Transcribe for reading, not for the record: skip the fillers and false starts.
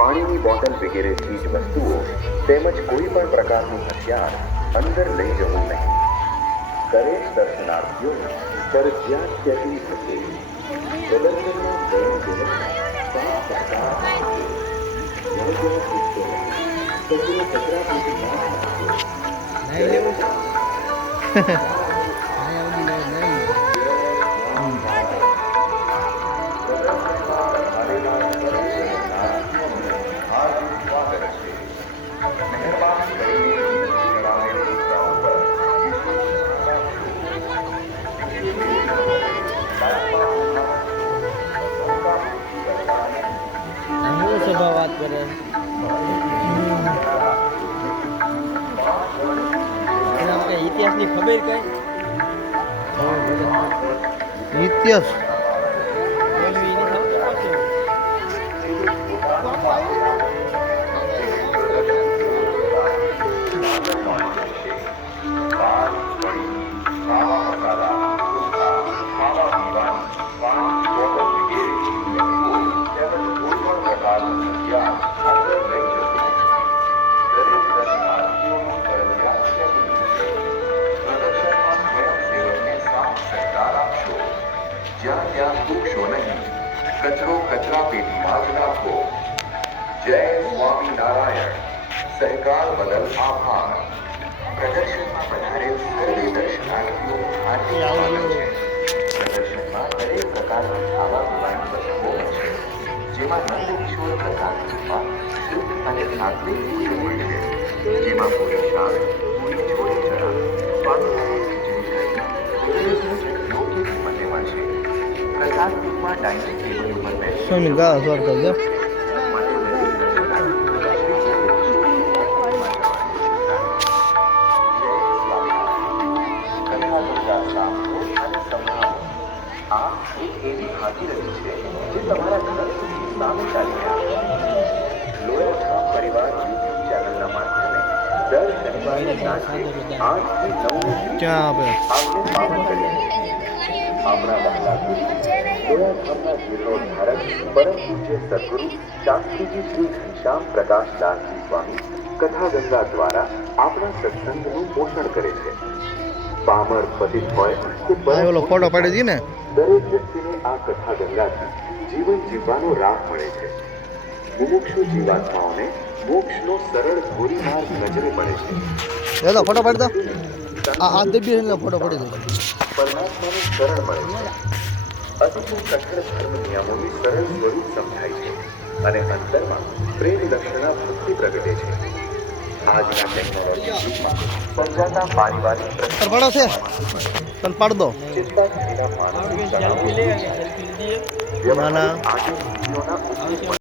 પાણીની બોટલ વગેરે ચીજ વસ્તુઓ તેમજ કોઈ પણ પ્રકારનું હથિયાર અંદર લઈ જવું નહીં. દરેક દર્શનાર્થીઓને ફરજિયાત ચેકિંગ થશે. પ્રદર્શનમાં ગયે દિવસ સાત સરકાર આપશે. જળજળ પૂછતો નહીં. કચરો કચરા પેટી ના નાખો. વાત કરે ઇતિહાસની ખબર કઈ ઇતિહાસ જ્યાં ત્યાં થૂકશો નહીં. કચરો કચરા પેટીમાં જ નાખો. જય સ્વામિનારાયણ. સહકાર બદલ આભાર. પ્રદર્શનમાં પધારેલ સર્વે દર્શનાર્થીઓ હાર્દિક સ્વાગત છે. પ્રદર્શનમાં દરેક પ્રકારની ખાવા પીવાની વસ્તુઓ છે, જેમાં નંદકિશોર પ્રસાદમાં શુદ્ધ અને સાત્વિક ભોજન હોય છે, જેમાં પૂરી શાક, પૂરી છોડી ચણા, સ્વાદિષ્ટ ખીચડી કઢી યોગ્ય કિંમતે મળશે. પ્રસાદ રૂપમાં ડાઇનિંગ ટેબલ ઉપર બેસી સ્વામી ગા સ્વાર કરજો. આ એક એવી ભાગીરથી છે જે તમારા ઘર સુધી સામે ચાલી આવે. લોયર છાપ પરિવાર યુટ્યુબ ચેનલના માધ્યમે દર શનિવારે સાંજે 8 થી 9 ક્યાં આપે આપને પાવન કરીએ. આપણા વક્તા ગુરુ લોયર છાપના જીર્ણોદ્ધારક પરમ પૂજ્ય સદગુરુ શાસ્ત્રીજી શ્રી ઘનશ્યામ પ્રકાશદાસજી સ્વામી કથાગંગા દ્વારા આપણા સત્સંગનું પોષણ કરે છે. પામર પતિત હોય કે ઓલો ફોટો પાડી દી ને દરેક વ્યક્તિને આ કથા ગંગાથી જીવન જીવવાનો રાહ મળે છે. મુમુક્ષુ જીવાત્માઓને મોક્ષનો સરળ ધોરી માર્ગ નજરે પડે છે. દાદા ફોટો પાડી દો. આ દેબી એટલે ફોટો પાડી દો. પરમાત્માનું શરણ મળે છે. અતિશય કઠણ ધર્મ નિયમોની સરળ સ્વરૂપ સમજાય છે અને અંતરમાં પ્રેમ લક્ષણા ભક્તિ પ્રગટે છે. આજના ટેકનોલોજી યુગમાં સમજાતા પારિવારિક પાડો છે તને પાડ દો. ચિંતા થયેલા માનસિક તણાવો ના ના આજે